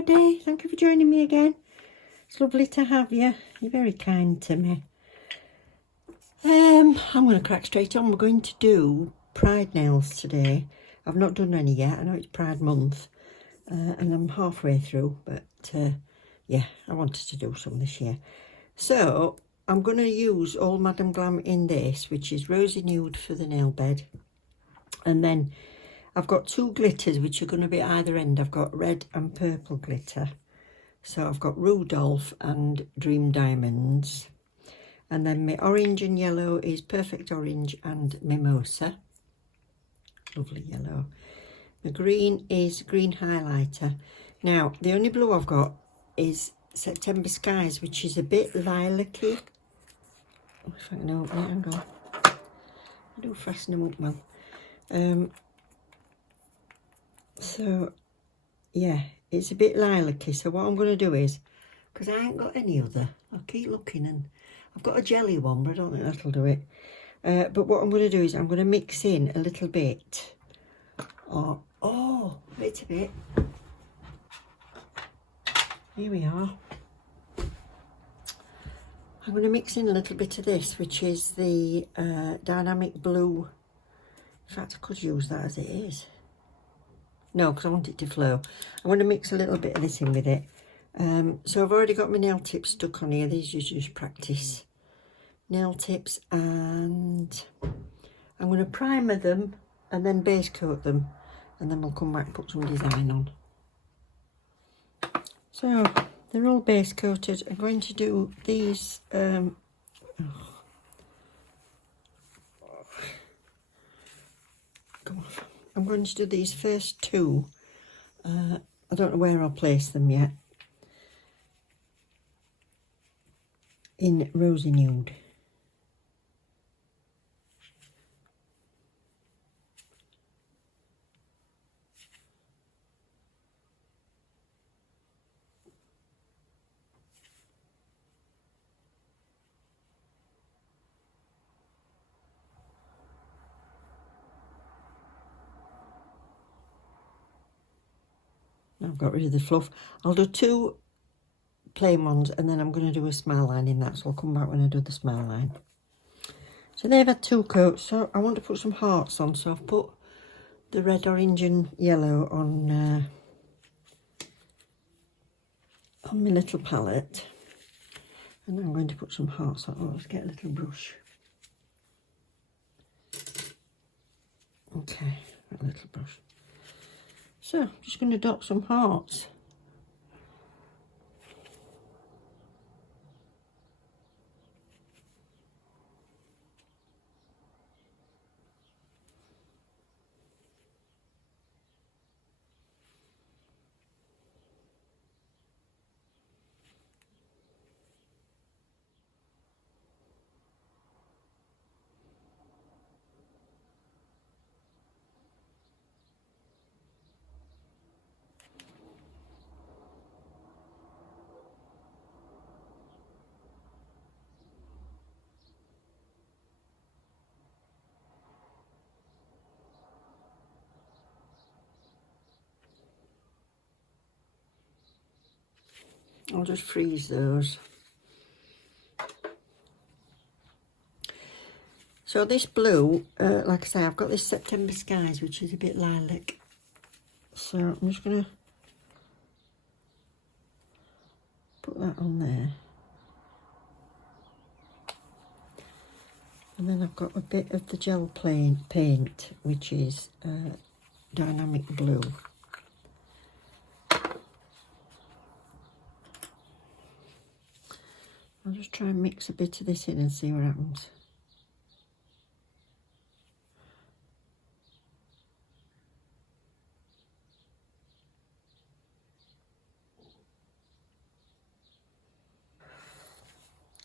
everybody, thank you for joining me again. It's lovely to have you. You're very kind to me. I'm going to crack straight on. We're going to do Pride nails today. I've not done any yet. I know it's Pride month and I'm halfway through, but yeah, I wanted to do some this year. So I'm going to use all Madam Glam in this, which is rosy nude for the nail bed, and then I've got two glitters which are going to be at either end. I've got red and purple glitter. So I've got Rudolph and Dream Diamonds. And then my orange and yellow is Perfect Orange and Mimosa. Lovely yellow. The green is Green Highlighter. Now, the only blue I've got is September Skies, which is a bit lilac-y. If I can open it, hang on. I do fasten them up well. So, yeah, it's a bit lilac-y. So what I'm going to do is, because I ain't got any other, I'll keep looking, and I've got a jelly one, but I don't think that'll do it. But what I'm going to do is I'm going to mix in a little bit. Wait a bit. Here we are. I'm going to mix in a little bit of this, which is the Dynamic Blue. In fact, I could use that as it is. No, because I want it to flow. I'm going to mix a little bit of this in with it. So I've already got my nail tips stuck on here. These are just practice nail tips, and I'm going to primer them and then base coat them, and then we'll come back and put some design on. So they're all base coated. I'm going to do these come on. I'm going to do these first two. I don't know where I'll place them yet. In Rosy Nude. I've got rid of the fluff. I'll do two plain ones, and then I'm going to do a smile line in that, so I'll come back when I do the smile line. So they've had two coats, so I want to put some hearts on, so I've put the red, orange and yellow on my little palette, and I'm going to put some hearts on. Oh, let's get a little brush. Okay, a little brush. So I'm just going to dot some hearts. I'll just freeze those. So this blue, like I say, I've got this September Skies, which is a bit lilac. So I'm just going to put that on there. And then I've got a bit of the gel paint, which is Dynamic Blue. I'll just try and mix a bit of this in and see what happens.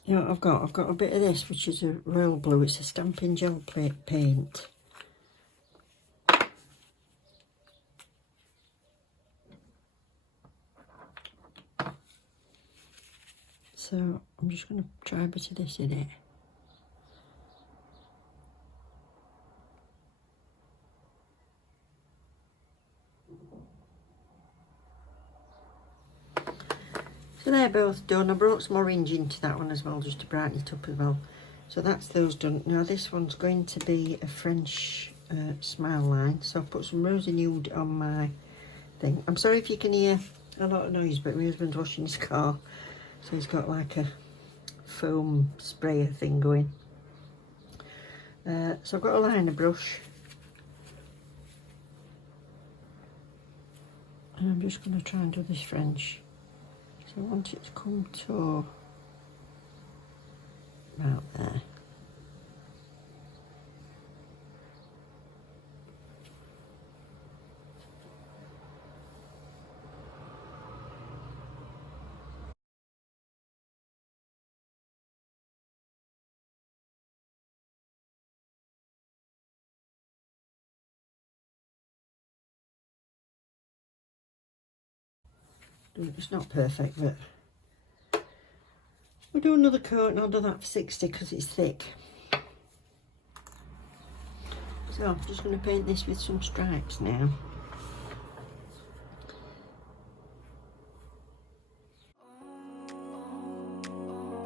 You know what I've got a bit of this, which is a royal blue. It's a stamping gel paint. So I'm just going to try a bit of this in it. So they're both done. I brought some orange into that one as well, just to brighten it up as well. So that's those done. Now this one's going to be a French smile line. So I've put some rosy nude on my thing. I'm sorry if you can hear a lot of noise, but my husband's washing his car. So he's got like a foam sprayer thing going. So I've got a liner brush. And I'm just going to try and do this French. So I want it to come to about there. It's not perfect, but we'll do another coat and I'll do that for 60 because it's thick. So I'm just going to paint this with some stripes now.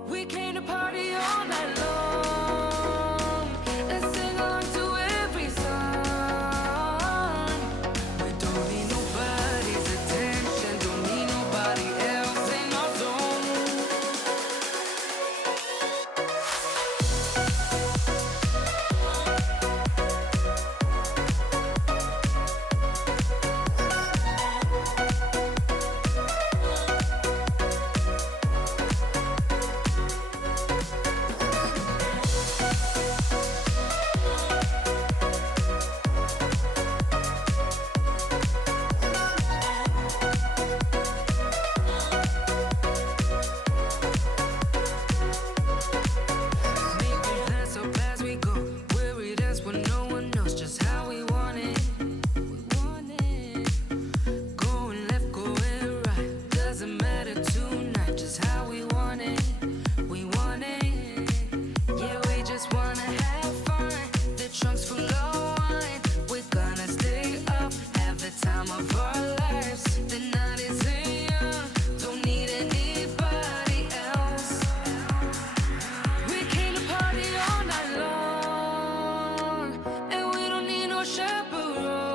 We came to party all night long and sing along to every song. We don't need nobody's attention, don't need nobody else in our zone. Making plans so fast we go, worried as when no one knows just how we want it. We want it. Going left, going right, doesn't matter tonight, just how we want it. We want it. Yeah, we just wanna have fun. The trunk's full of wine. We're gonna stay up, have the time of our lives. The night is young, don't need anybody else. We came to party all night long, and we don't need no chaperone.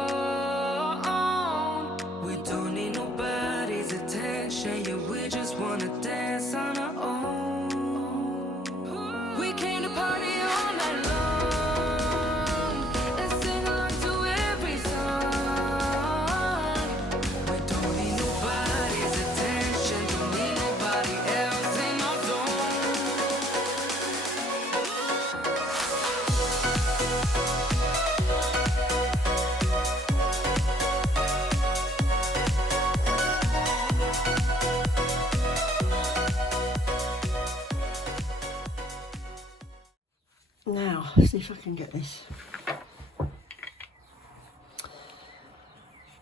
We don't need nobody's attention, yeah, we just wanna dance on our own. We came to party all night long and sing along to every song. We don't need nobody's attention, don't need nobody else in our zone. Now, see if I can get this.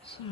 So,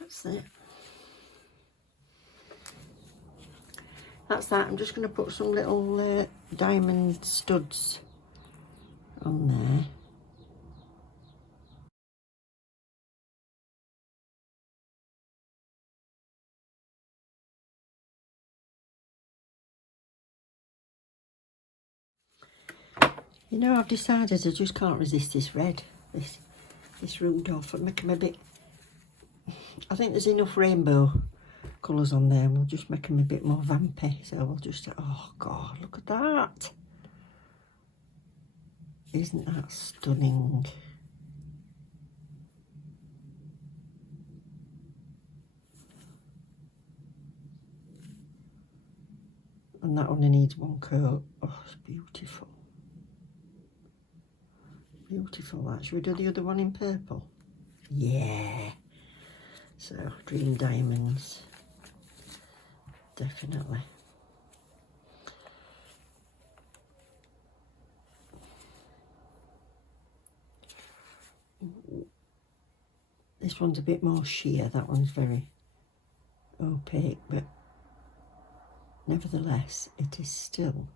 that's it. That's that. I'm just going to put some little diamond studs on there. You know, I've decided I just can't resist this red, this Rudolph. It'll make him a bit I think there's enough rainbow colours on there. We'll just make them a bit more vampy. So we'll just, oh God, look at that. Isn't that stunning? And that only needs one coat. Oh, it's beautiful. Beautiful that. Should we do the other one in purple? Yeah. So, Dream Diamonds. Definitely. This one's a bit more sheer. That one's very opaque, but nevertheless, it is still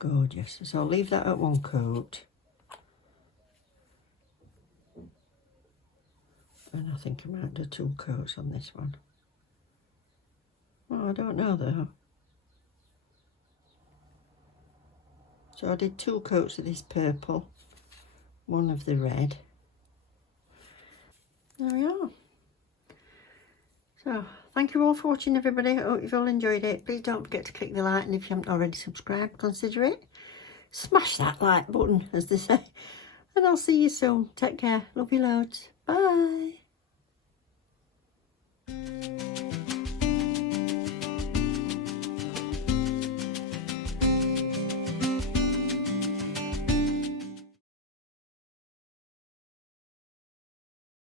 gorgeous. So I'll leave that at one coat. And I think I might do 2 coats on this one. Oh, I don't know though. So I did 2 coats of this purple, 1 of the red. There we are. So, thank you all for watching, everybody. I hope you've all enjoyed it. Please don't forget to click the like, and if you haven't already subscribed, consider it. Smash that like button, as they say. And I'll see you soon. Take care. Love you loads. Bye.